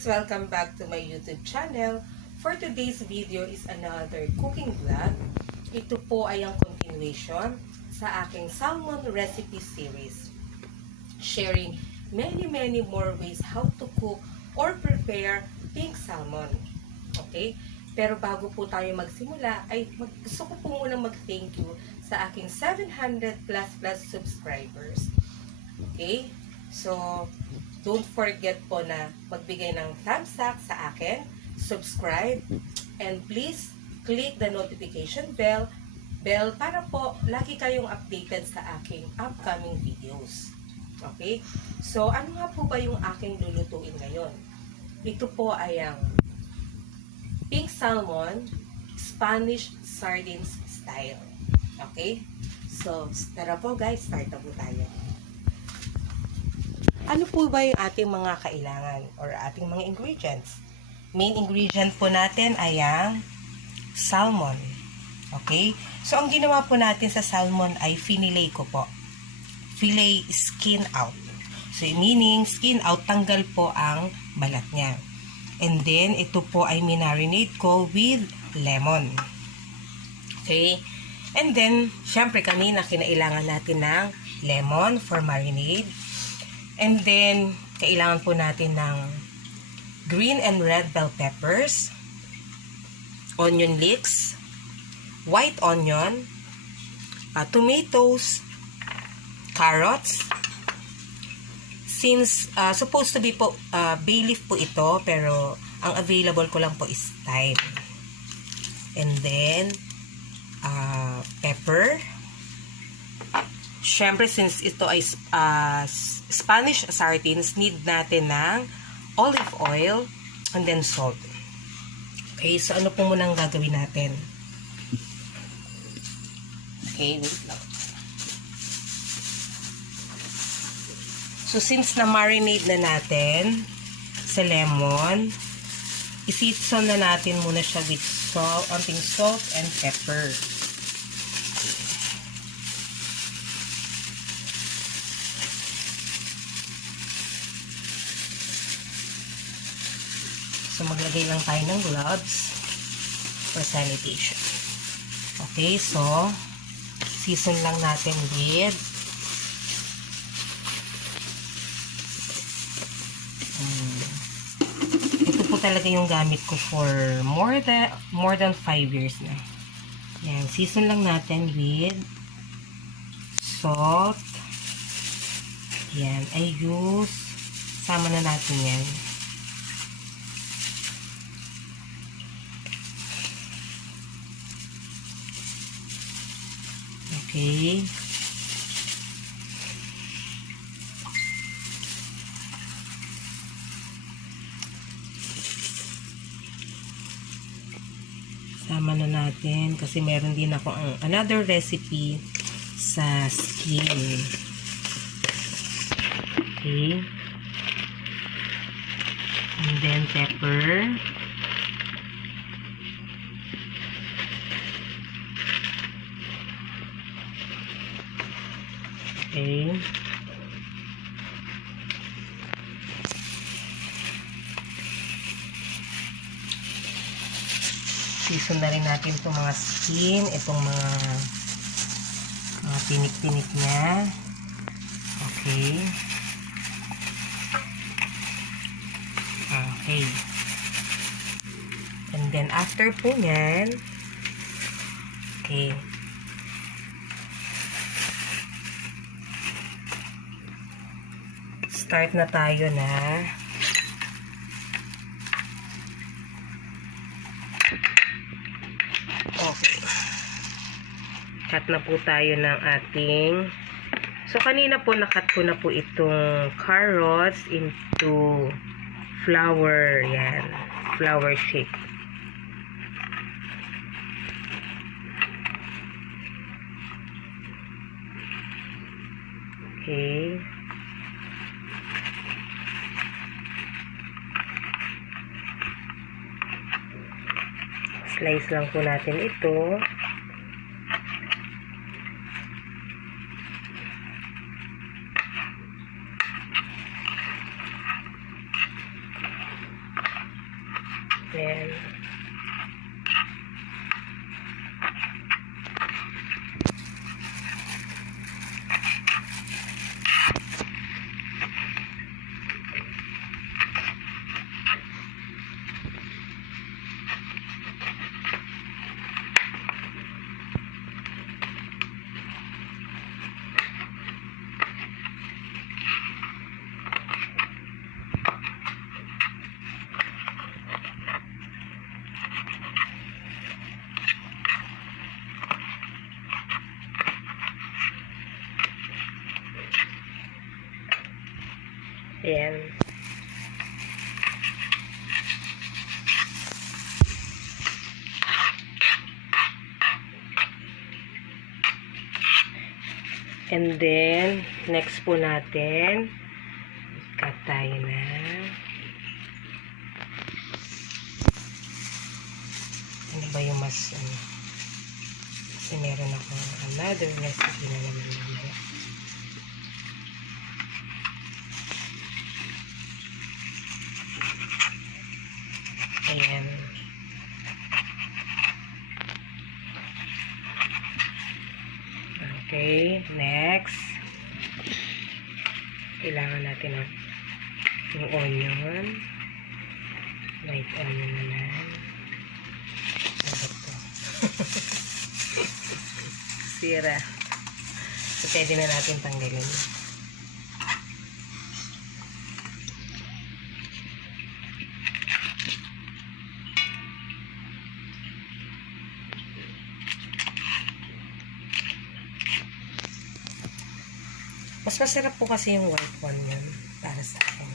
guys! Welcome back to my YouTube channel. For today's video is another cooking vlog. Ito po ay ang continuation sa aking salmon recipe series. Sharing many more ways how to cook or prepare pink salmon. Okay? Pero bago po tayo magsimula, gusto ko po munang mag-thank you sa aking 700 plus subscribers. Okay? So, don't forget po na magbigay ng thumbs up sa akin, subscribe, and please click the notification bell para po lagi kayong updated sa aking upcoming videos. Okay? So, ano nga po ba yung aking lulutuin ngayon? Ito po ay ang pink salmon, Spanish sardines style. Okay? So, tara po guys, start na po tayo. Ano po ba yung ating mga kailangan or ating mga ingredients? Main ingredient po natin ay ang salmon. Okay? So, ang ginawa po natin sa salmon ay finillet ko po. Fillet skin out. So, meaning skin out, tanggal po ang balat niya. And then, ito po ay minarinate ko with lemon. Okay? And then, syempre kanina kinailangan natin ng lemon for marinade. And then, kailangan po natin ng green and red bell peppers, onion leeks, white onion, tomatoes, carrots. Since supposed to be po bay leaf po ito, pero ang available ko lang po is thyme. And then, pepper. Syempre, since ito ay Spanish sardines, need natin ng olive oil and then salt. Okay, so ano po muna ang gagawin natin? Okay, wait lang. So, since na-marinate na natin sa lemon, i-season na natin muna siya with onting salt and pepper. So, maglagay lang tayo ng gloves for sanitation. Okay, so, season lang natin with ito po talaga yung gamit ko for more than 5 years na. Yan, season lang natin with salt. Yan, sama na natin yan. Okay. Sama na natin kasi meron din ako another recipe sa skin. Okay. And then pepper. Okay. Season na rin natin itong mga skin, itong mga tinik-tinik niya. Okay. Okay. And then after po yan, okay. Start na tayo na okay. Cut na po tayo ng ating kanina po nakat ko na po itong carrots into flower, yan, flower shape. Okay. Slice lang po natin ito. Ayan. Ayan. And then, next po natin, cut tayo na. Ano ba yung mas, kasi meron akong another recipe na naman mamaya. Ayan. Okay, next. Kailangan natin yung onion. White onion naman. Ano ito? Sira. So, pwede na natin tanggalin. Mas masarap po kasi yung white onion para sa akin.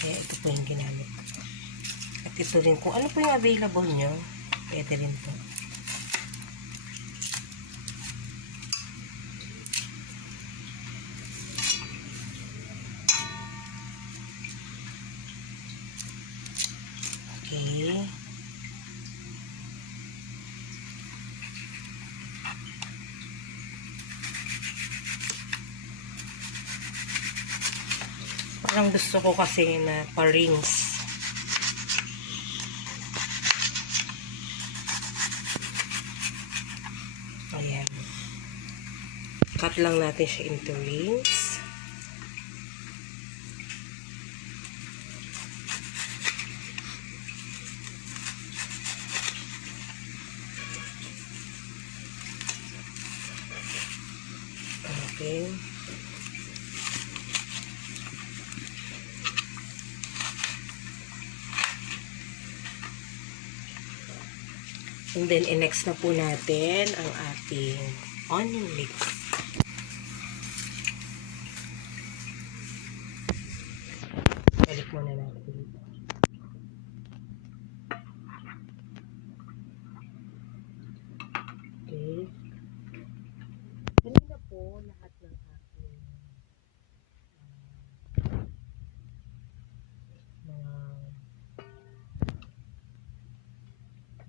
Kaya ito po yung ginamit ko. At ito rin, kung ano po yung available nyo, pwede rin po. Okay. Parang gusto ko kasi na pa-rings. Ayan. Cut lang natin siya into rings. Okay. And then, next na po natin ang ating onion mix. Balik muna natin. Okay. Kanina po, lahat ng ating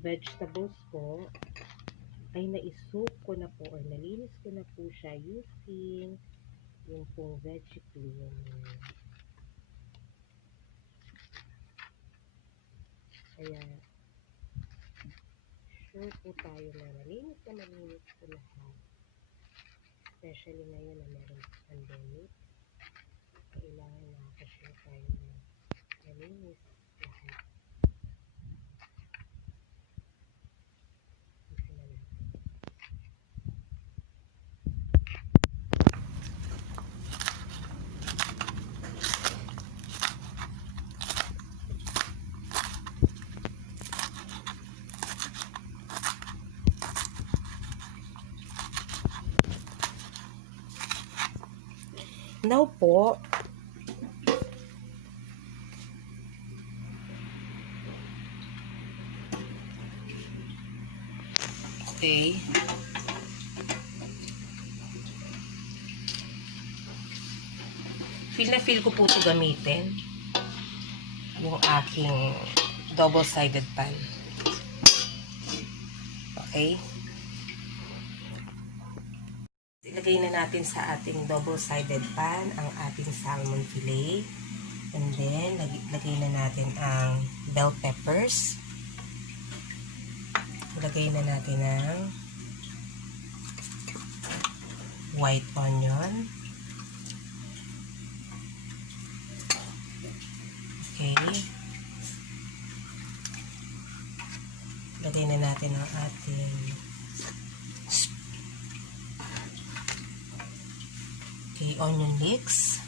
vegetables po ay naisoup ko na po or nalinis ko na po siya using yung pong veggie cleaner. Kaya sure po tayo na malinis po lahat. Especially ngayon na meron pandemic. Kailangan nakaka-sure tayo na malinis lahat. Now po, okay, feel na feel ko po ito gamitin yung aking double-sided pan. Okay, ilagay na natin sa ating double-sided pan ang ating salmon fillet. And then, lagay na natin ang bell peppers. Lagay na natin ang white onion. Okay. Lagay na natin ang ating onion leeks.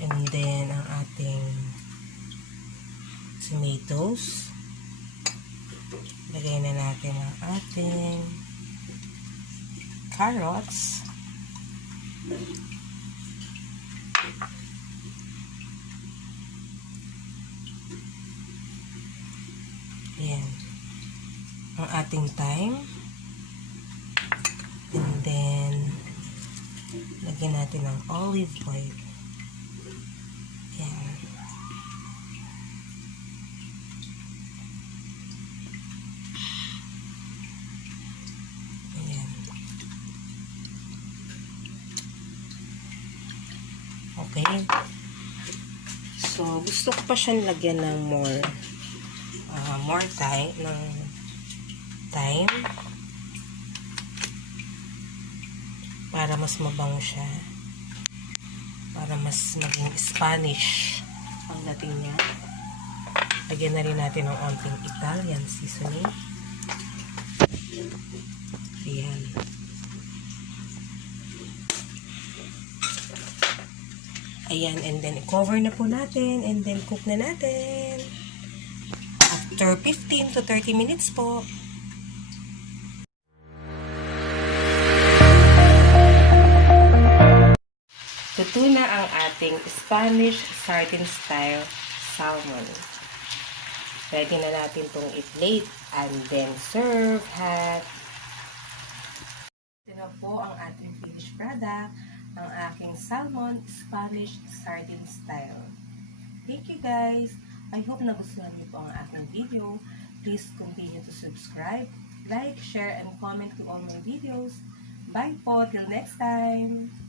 And then, ang ating tomatoes. Lagay na natin ang ating carrots. Ayan. Ang ating thyme. And then, lagyan natin ng olive oil. Ayan. Ayan. Okay. So, gusto ko pa siyang lagyan ng more time, para mas mabango siya, para mas maging Spanish ang dating niya. Lagyan na rin natin ng onting Italian seasoning. Ayan. Ayan, and then i-cover na po natin, and then cook na natin. After 15 to 30 minutes po. Luto na ang ating Spanish sardine style salmon. Ready na natin itong i-plate and then serve hot. Ito na po ang ating finished product ng aking salmon Spanish sardine style. Thank you guys! I hope nagustuhan niyo po ang aking video. Please continue to subscribe, like, share, and comment to all my videos. Bye po! Till next time!